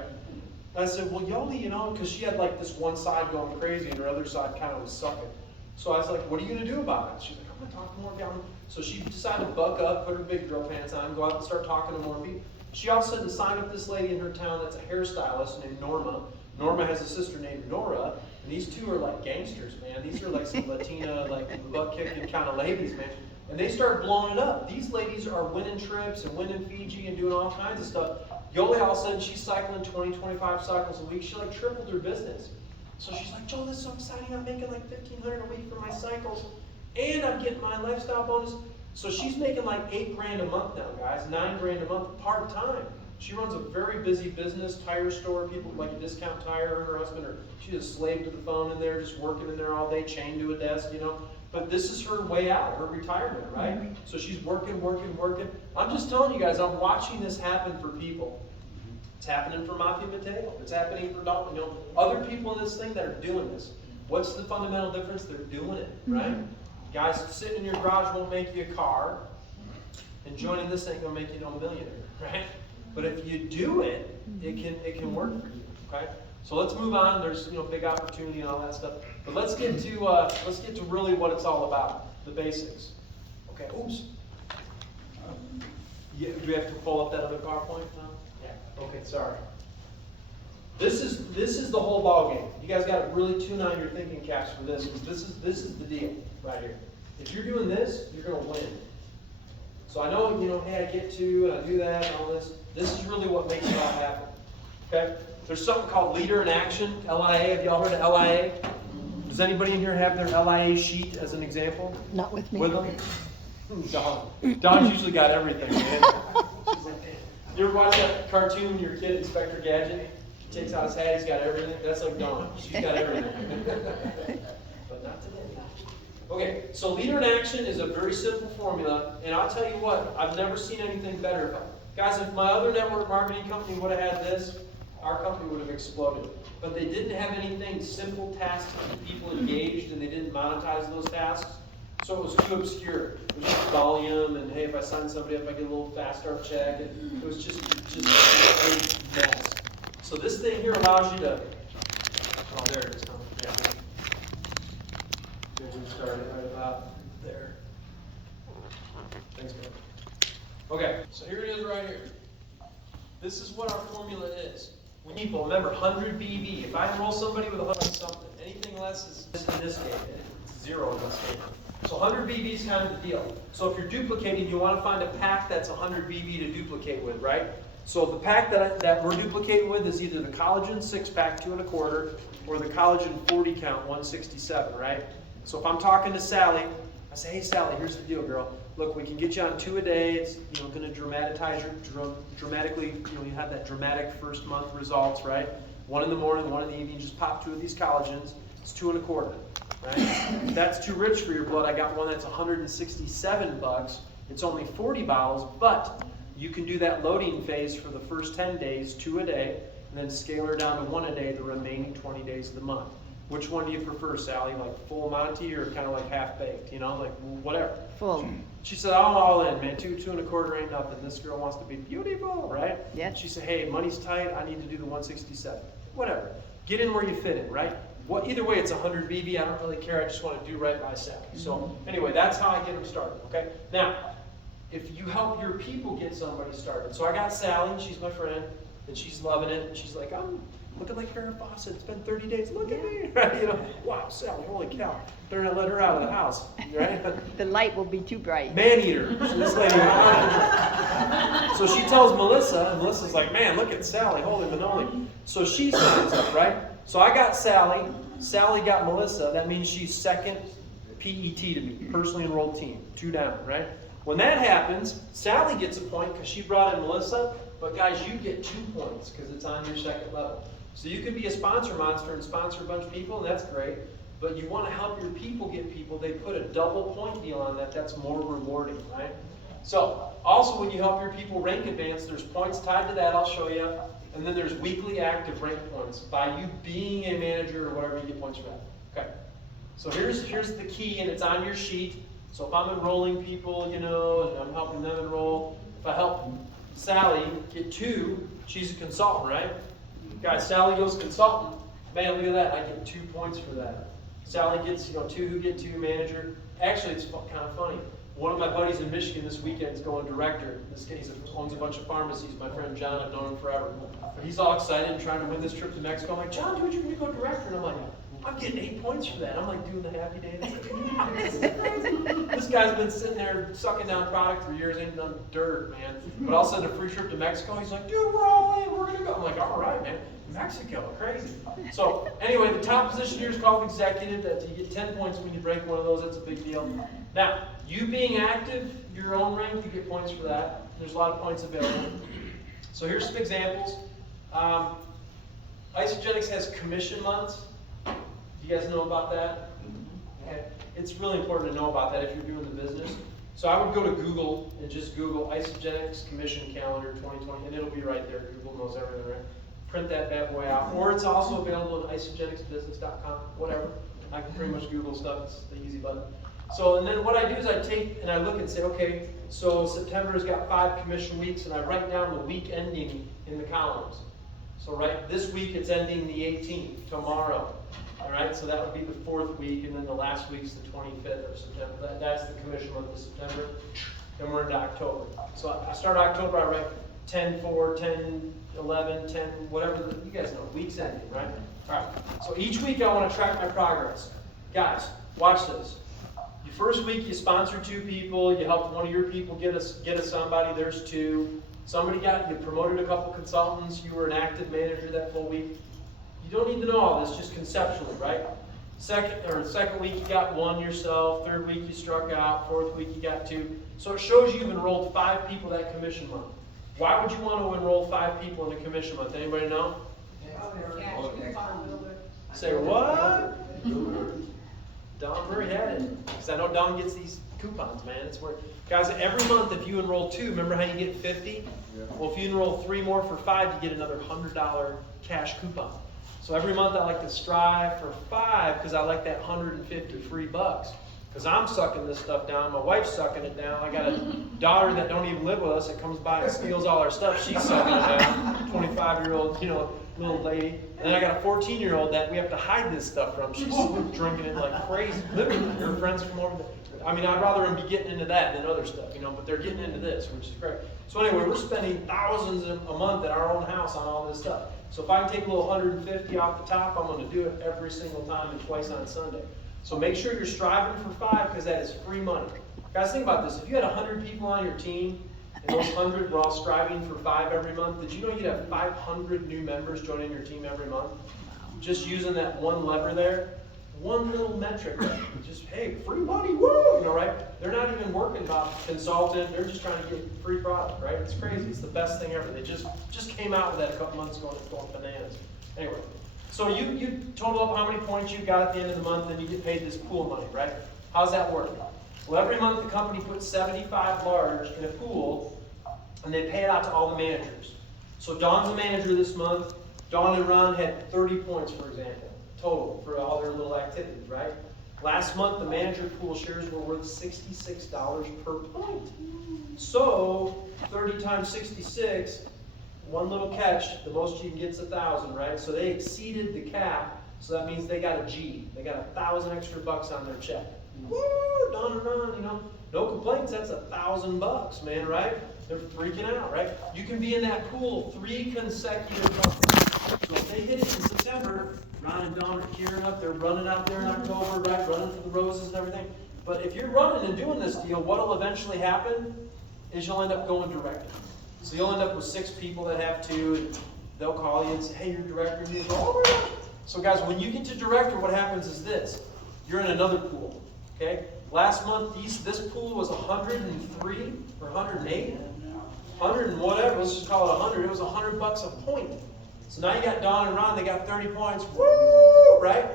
And I said, well, Yoli, because she had like this one side going crazy and her other side kind of was sucking. So I was like, what are you going to do about it? She's like, I'm going to talk to more people. So she decided to buck up, put her big drill pants on, go out and start talking to more people. She all of a sudden signed up this lady in her town that's a hairstylist named Norma. Norma has a sister named Nora. And these two are like gangsters, man. These are like some Latina, like butt-kicking kind of ladies, man. And they start blowing it up. These ladies are winning trips and winning Fiji and doing all kinds of stuff. Yoli, all of a sudden, she's cycling 20, 25 cycles a week. She like tripled her business. So she's like, Joel, this is so exciting. I'm making like $1,500 a week for my cycles. And I'm getting my lifestyle bonus. So she's making like 8 grand a month now, guys. 9 grand a month part-time. She runs a very busy business, tire store, people like a Discount Tire, her and her husband, or she's a slave to the phone in there, just working in there all day, chained to a desk, you know. But this is her way out, her retirement, right? So she's working. I'm just telling you guys, I'm watching this happen for people. It's happening for Mafia Mateo. It's happening for Dalton. You know, other people in this thing that are doing this. What's the fundamental difference? They're doing it, right? Guys, sitting in your garage won't make you a car, and joining this ain't gonna make you no millionaire, right? But if you do it, it can work for you, okay? So let's move on. There's big opportunity and all that stuff. But let's get to really what it's all about, the basics. Okay. Oops. Do we have to pull up that other PowerPoint now? Yeah. Okay. Sorry. This is the whole ball game. You guys got to really tune on your thinking caps for this, because this is the deal right here. If you're doing this, you're going to win. So I know, hey, I get to, and I do that, and all this. This is really what makes it all happen. Okay? There's something called Leader in Action, LIA. Have y'all heard of LIA? Does anybody in here have their LIA sheet as an example? Not with me. With them? Dawn's usually got everything, man. She's like, man. You ever watch that cartoon, your kid, Inspector Gadget? He takes out his hat, he's got everything. That's like Dawn. She's got everything. But not today. Okay, so Leader in Action is a very simple formula, and I'll tell you what, I've never seen anything better. Guys, if my other network marketing company would have had this, our company would have exploded. But they didn't have anything, simple tasks to keep people engaged, and they didn't monetize those tasks. So it was too obscure. It was just volume, and hey, if I sign somebody up, I get a little fast start check. And it was just a great mess. So this thing here allows you to, oh, there it is. Yeah. We started right about there. Thanks, man. Okay, so here it is right here. This is what our formula is. We need, well, remember, 100 BB. If I enroll somebody with 100 something, anything less is in this case. It's 0 in this case. So 100 BB is kind of the deal. So if you're duplicating, you want to find a pack that's 100 BB to duplicate with, right? So the pack that we're duplicating with is either the collagen 6-pack 2 1/4 or the collagen 40 count 167, right? So if I'm talking to Sally, I say, hey Sally, here's the deal, girl. Look, we can get you on 2 a day. It's going to dramatically, you have that dramatic first month results, right? 1 in the morning, 1 in the evening. Just pop 2 of these collagens. It's 2 1/4, right? If that's too rich for your blood, I got one that's $167. It's only 40 bottles, but you can do that loading phase for the first 10 days, 2 a day, and then scale her down to 1 a day the remaining 20 days of the month. Which one do you prefer, Sally? Like full Monty or kind of like half-baked, like whatever? Full. She said, I'm all in, man. 2 1/4 ain't nothing. This girl wants to be beautiful, right? Yeah. She said, hey, money's tight. I need to do the 167. Whatever. Get in where you fit in, right? Either way, it's 100 BB. I don't really care. I just want to do right by Sally. So anyway, that's how I get them started, okay? Now, if you help your people get somebody started. So I got Sally. She's my friend, and she's loving it. And she's like, I'm looking like Farrah Fawcett. It's been 30 days. Look at me. Right? Wow, Sally, holy cow. Better not let her out of the house. Right? The light will be too bright. Man-eater. So this lady. So she tells Melissa, and Melissa's like, man, look at Sally. Holy manoli. So she signs up, right? So I got Sally. Sally got Melissa. That means she's second PET to me, personally enrolled team. 2 down, right? When that happens, Sally gets a point because she brought in Melissa. But guys, you get 2 points because it's on your second level. So you could be a sponsor monster and sponsor a bunch of people, and that's great. But you want to help your people get people. They put a double point deal on that. That's more rewarding, right? So also when you help your people rank advance, there's points tied to that. I'll show you. And then there's weekly active rank points. By you being a manager or whatever, you get points for that. Okay. So here's the key, and it's on your sheet. So if I'm enrolling people, and I'm helping them enroll, if I help Sally get 2, she's a consultant, right? Guys, Sally goes consultant. Man, look at that. I get 2 points for that. Sally gets, 2 who get 2 manager. Actually, it's kind of funny. One of my buddies in Michigan this weekend is going director. This guy owns a bunch of pharmacies. My friend John, I've known him forever. But he's all excited and trying to win this trip to Mexico. I'm like, John, dude, you're going to go director. And I'm like, I'm getting 8 points for that. I'm like doing the happy dance. This guy's been sitting there sucking down product for years, ain't done dirt, man. But I'll send a free trip to Mexico. He's like, dude, we're all in. We're going to go. I'm like, all right, man. Mexico, crazy. So anyway, the top position here is called executive. That you get 10 points when you break one of those. That's a big deal. Now, you being active, your own rank, you get points for that. There's a lot of points available. So here's some examples. Isagenix has commission months. Do you guys know about that? Okay. It's really important to know about that if you're doing the business. So I would go to Google and just Google Isagenix commission calendar 2020, and it'll be right there. Google knows everything, right? Print that bad boy out. Or it's also available at isagenixbusiness.com, whatever. I can pretty much Google stuff. It's the easy button. So, and then what I do is I take and I look and say, okay, so September's got 5 commission weeks, and I write down the week ending in the columns. So this week it's ending the 18th, tomorrow. All right, so that would be the 4th week, and then the last week's the 25th of September. That's the commission month of September. Then we're into October. So I start October, I write 10-4, 10, 11, 10, whatever, you guys know, week's ending, right? All right, so each week I want to track my progress. Guys, watch this. Your first week you sponsored 2 people, you helped one of your people get a somebody, there's 2. You promoted a couple consultants, you were an active manager that full week. You don't need to know all this, just conceptually, right? Second week you got 1 yourself, 3rd week you struck out, 4th week you got 2. So it shows you've enrolled 5 people that commission month. Why would you want to enroll 5 people in a commission month? Anybody know? Say what? Don Murray had it. Because I know Don gets these coupons, man. It's where, guys, every month if you enroll 2, remember how you get 50? Well, if you enroll 3 more for 5, you get another $100 cash coupon. So every month I like to strive for 5 because I like that 150 free bucks. Because I'm sucking this stuff down, my wife's sucking it down. I got a daughter that don't even live with us that comes by and steals all our stuff. She's sucking it down. 25-year-old, little lady. And then I got a 14-year-old that we have to hide this stuff from. She's drinking it like crazy. Literally, her friends come over. I mean, I'd rather them be getting into that than other stuff, but they're getting into this, which is great. So anyway, we're spending thousands a month at our own house on all this stuff. So if I can take a little 150 off the top, I'm going to do it every single time and twice on Sunday. So make sure you're striving for 5 because that is free money. Guys, think about this. If you had 100 people on your team and those 100 were all striving for 5 every month, did you know you'd have 500 new members joining your team every month? Just using that one lever there. One little metric, just, hey, free money, woo, right? They're not even working about consultant, they're just trying to get free product, right? It's crazy, it's the best thing ever. They just came out with that a couple months ago and it's going bananas. Anyway, so you total up how many points you got at the end of the month and you get paid this pool money, right? How's that work? Well, every month the company puts 75 large in a pool and they pay it out to all the managers. So Dawn's a manager this month. Dawn and Ron had 30 points, for example. Total for all their little activities, right? Last month, the manager pool shares were worth $66 per point. So 30 times 66, one little catch, the most you can get is 1,000, right? So they exceeded the cap, so that means they got a G. They got 1,000 extra bucks on their check. Woo, Don and Ron, no complaints. That's $1,000, man, right? They're freaking out, right? You can be in that pool 3 consecutive months. So if they hit it in September, Ron and Don are gearing up, they're running out there in October, right, running for the roses and everything. But if you're running and doing this deal, what'll eventually happen is you'll end up going director. So you'll end up with 6 people that have 2, and they'll call you and say, hey, you're director, and you go, oh my gosh. So guys, when you get to director, what happens is this. You're in another pool, okay? Last month, this pool was 103 or 108, 100 and whatever, let's just call it 100. It was $100 a point. So now you got Don and Ron, they got 30 points, woo, right?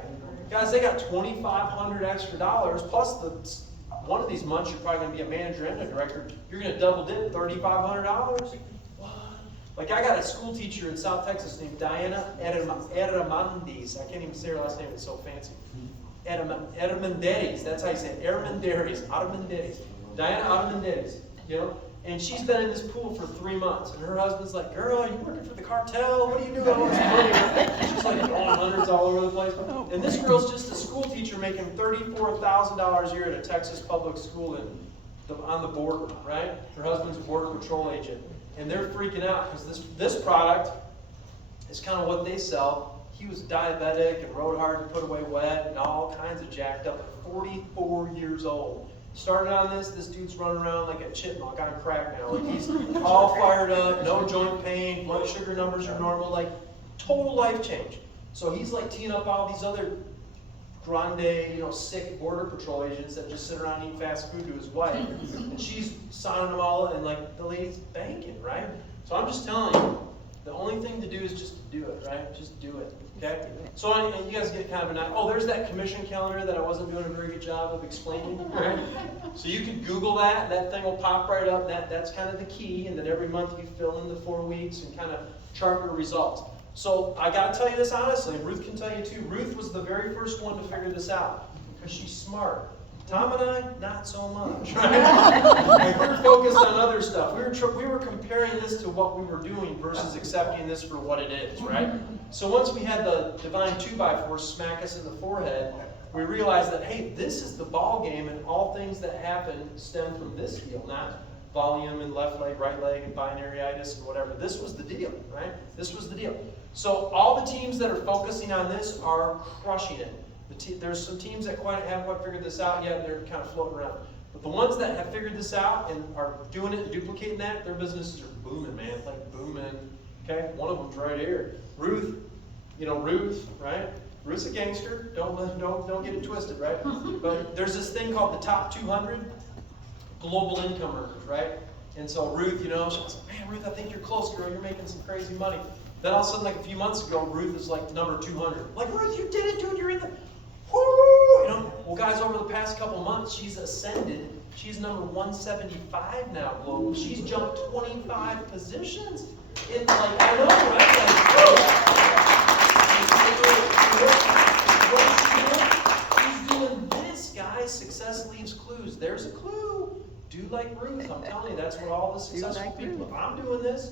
Guys, they got $2,500 extra dollars, plus one of these months you're probably going to be a manager and a director. You're going to double dip $3,500. What? Like I got a school teacher in South Texas named Diana Eramandes. I can't even say her last name, it's so fancy. Eramandes, that's how you say it, Eramandes. Diana Eramandes, And she's been in this pool for 3 months, and her husband's like, girl, are you working for the cartel? What are you doing all this money? She's like throwing hundreds all over the place. And this girl's just a school teacher making $34,000 a year at a Texas public school on the border, right? Her husband's a border patrol agent. And they're freaking out because this product is kind of what they sell. He was diabetic and rode hard to put away wet and all kinds of jacked up at 44 years old. Started on this dude's running around like a chipmunk on crack now. Like he's all fired up, no joint pain, blood sugar numbers are normal, like total life change. So he's like teeing up all these other grande, sick border patrol agents that just sit around eating fast food to his wife. And she's signing them all, and like the lady's banking, right? So I'm just telling you, the only thing to do is just do it, right? Just do it, okay? So and you guys get kind of an, oh, there's that commission calendar that I wasn't doing a very good job of explaining, right? So you can Google that, that thing will pop right up, that's kind of the key, and then every month you fill in the 4 weeks and kind of chart your results. So I gotta tell you this honestly, and Ruth can tell you too, Ruth was the very first one to figure this out, because she's smart. Tom and I, not so much, right? Like, we were focused on other stuff. We were comparing this to what we were doing versus accepting this for what it is, right? So once we had the divine 2x4 smack us in the forehead, we realized that, hey, this is the ball game, and all things that happen stem from this deal, not volume and left leg, right leg, and binaryitis and whatever. This was the deal, right? This was the deal. So all the teams that are focusing on this are crushing it. There's some teams that haven't quite figured this out yet, and they're kind of floating around. But the ones that have figured this out and are doing it and duplicating that, their businesses are booming, man, like booming. Okay, one of them's right here. Ruth, Ruth, right? Ruth's a gangster. Don't get it twisted, right? But there's this thing called the top 200 global income earners, right? And so Ruth, she goes, man, Ruth, I think you're close, girl. You're making some crazy money. Then all of a sudden, like a few months ago, Ruth is like number 200. Like, Ruth, you did it, dude. You're in the, whoo! Well, guys, over the past couple months, she's ascended. She's number 175 now global. She's jumped 25 positions. In like, I know, right? She's doing this, guys. Success leaves clues. There's a clue. Do like Ruth. I'm telling you, that's what all the successful people. If I'm doing this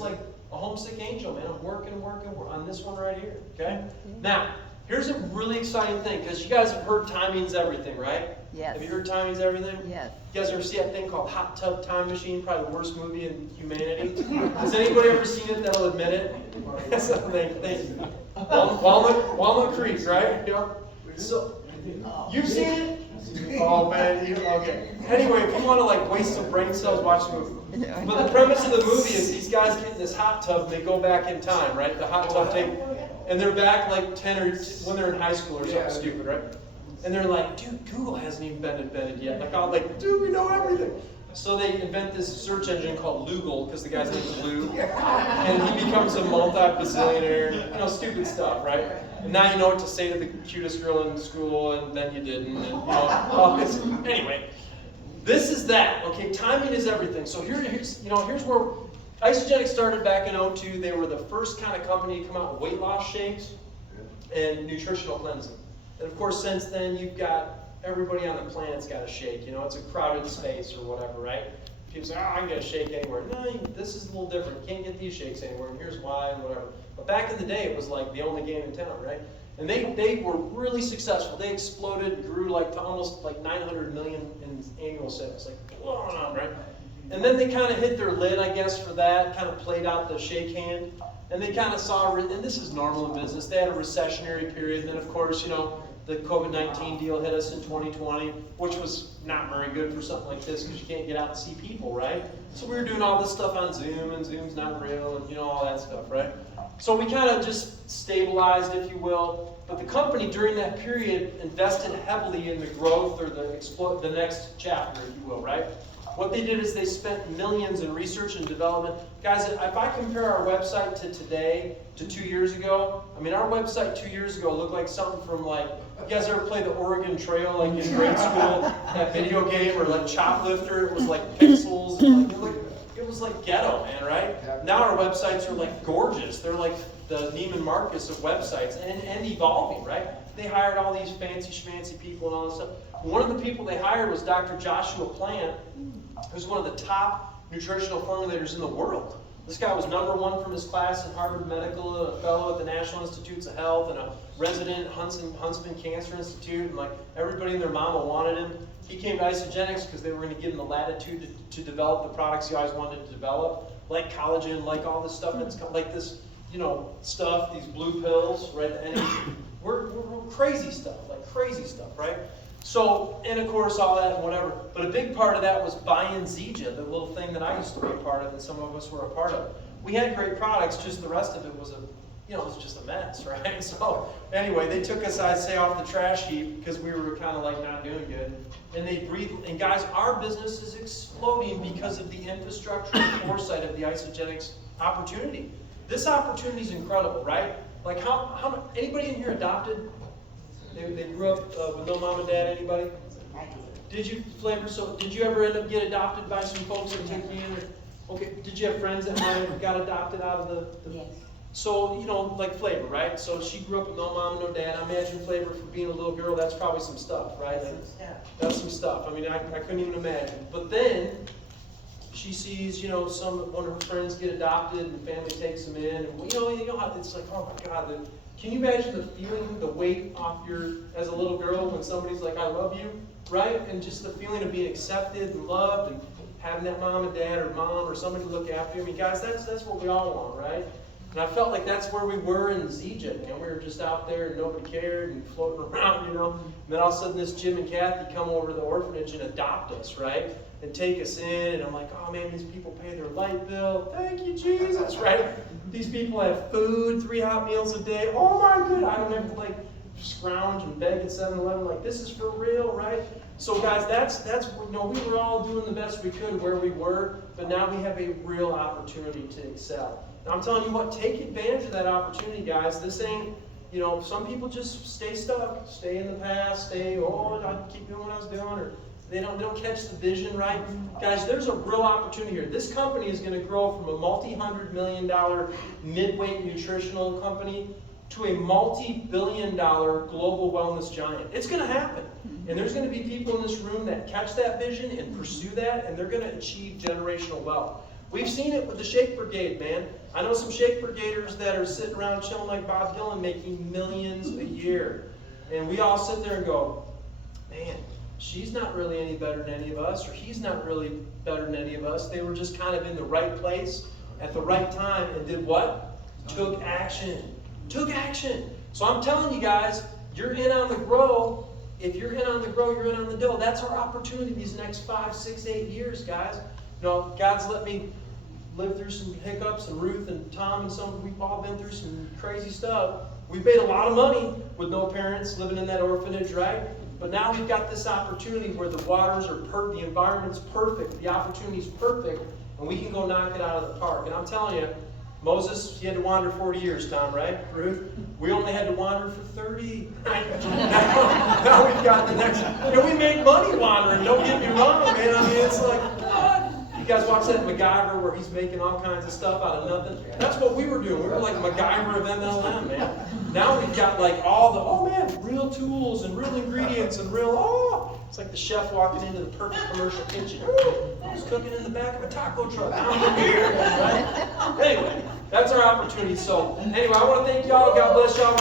like a homesick angel, man. I'm working on this one right here. Okay? Now, here's a really exciting thing, because you guys have heard timing's everything, right? Yes. Have you heard timing's everything? Yes. You guys ever see that thing called Hot Tub Time Machine? Probably the worst movie in humanity. Has anybody ever seen it that'll admit it? Thank you. Walnut Creek, right? So, you've seen it? Oh man, okay. Anyway, if you want to like waste some brain cells, watch the movie. But the premise of the movie is these guys get in this hot tub and they go back in time, right? The hot tub tape, and they're back like 10 or when they're in high school or something stupid, right? And they're like, dude, Google hasn't even been invented yet. Like, dude, we know everything. So they invent this search engine called Lugal, because the guy's name is Lou, and he becomes a multi-bazillionaire, stupid stuff, right? And now you know what to say to the cutest girl in school, and then you didn't, and all this. Anyway, this is that, okay? Timing is everything. So here's where Isagenix started back in 2002. They were the first kind of company to come out with weight loss shakes and nutritional cleansing. And of course, since then, you've got everybody on the planet's got a shake. It's a crowded space or whatever, right? People say, I can get a shake anywhere. No, this is a little different. You can't get these shakes anywhere, and here's why, and whatever. But back in the day, it was like the only game in town, right? And they were really successful. They exploded, grew to almost like 900 million in annual sales, like blowing on, right? And then they kind of hit their lid, I guess, for that, kind of played out the shake hand. And they kind of saw, and this is normal in business, they had a recessionary period, and then of course, the COVID-19 deal hit us in 2020, which was not very good for something like this, because you can't get out and see people, right? So we were doing all this stuff on Zoom, and Zoom's not real, and all that stuff, right? So we kind of just stabilized, if you will. But the company during that period invested heavily in the growth or the next chapter, if you will, right? What they did is they spent millions in research and development. Guys, if I compare our website to today, to 2 years ago, our website 2 years ago looked like something from you guys ever play the Oregon Trail in grade school, that video game, or Choplifter? It was like pixels, and it was like ghetto, man, right? Now our websites are gorgeous. They're like the Neiman Marcus of websites, and evolving, right? They hired all these fancy schmancy people and all this stuff. One of the people they hired was Dr. Joshua Plant, who's one of the top nutritional formulators in the world. This guy was #1 from his class in Harvard Medical, a fellow at the National Institutes of Health, and a resident at Huntsman Cancer Institute, and everybody and their mama wanted him. He came to Isagenix because they were going to give him the latitude to develop the products he always wanted to develop, like collagen, like all this stuff. It's like this, stuff, these blue pills, right? And we're crazy stuff, right? So, and of course, all that and whatever. But a big part of that was buying Zija, the little thing that I used to be a part of and some of us were a part of. We had great products, just the rest of it was you know, it was just a mess, right? So anyway, they took us, I'd say, off the trash heap because we were kind of like not doing good. And they breathed, and guys, our business is exploding because of the infrastructure and foresight of the Isagenix opportunity. This opportunity is incredible, right? Like anybody in here adopted? They grew up with no mom and dad, anybody? Did you, Flavor, so did you ever end up get adopted by some folks that took you in? Or, okay, did you have friends that might have got adopted out of the Yes. So, you know, like Flavor, right? So she grew up with no mom and no dad. I imagine Flavor, for being a little girl, that's probably some stuff, right? That's some stuff. I mean, I couldn't even imagine. But then she sees, you know, one of her friends get adopted and the family takes them in. And, you know how it's like, oh my God. Can you imagine the feeling, the weight off as a little girl when somebody's like, I love you, right? And just the feeling of being accepted and loved and having that mom and dad or mom or somebody to look after you. I mean, guys, that's what we all want, right? And I felt like that's where we were in Zeeja. You know, we were just out there and nobody cared and floating around, you know. And then all of a sudden this Jim and Kathy come over to the orphanage and adopt us, right? And take us in. And I'm like, oh man, these people pay their light bill. Thank you, Jesus, right? These people have food, 3 hot meals a day. Oh my goodness, I don't have to like scrounge and beg at 7-Eleven. Like, this is for real, right? So guys, that's you know, we were all doing the best we could where we were, but now we have a real opportunity to excel. And I'm telling you what, take advantage of that opportunity, guys. This ain't, you know, some people just stay stuck, stay in the past, I keep doing what I was doing, or they don't catch the vision, right? Guys, there's a real opportunity here. This company is going to grow from a multi-$100-million mid-weight nutritional company to a multi-billion-dollar global wellness giant. It's going to happen. And there's going to be people in this room that catch that vision and pursue that, and they're going to achieve generational wealth. We've seen it with the Shake Brigade, man. I know some Shake Brigaders that are sitting around chilling like Bob Dylan making millions a year. And we all sit there and go, man, she's not really any better than any of us, or he's not really better than any of us. They were just kind of in the right place at the right time and did what? Took action. Took action. So I'm telling you guys, you're in on the grow. If you're in on the grow, you're in on the dough. That's our opportunity these next 5, 6, 8 years, guys. You know, God's let me live through some hiccups, and Ruth and Tom and we've all been through some crazy stuff. We've made a lot of money with no parents living in that orphanage, right? But now we've got this opportunity where the waters are perfect, the environment's perfect, the opportunity's perfect, and we can go knock it out of the park. And I'm telling you, Moses, he had to wander 40 years, Tom, right? Ruth, we only had to wander for 30. Right? Now we've got the next, you know, we make money wandering, don't get me wrong, man. I mean, it's like, what? You guys watch that MacGyver where he's making all kinds of stuff out of nothing? That's what we were doing. We were like MacGyver of MLM, man. Now we've got like all the, oh man, real tools and real ingredients and real, it's like the chef walking into the perfect commercial kitchen. He's cooking in the back of a taco truck. I'm here, right? Anyway, that's our opportunity. So anyway, I want to thank y'all. God bless y'all.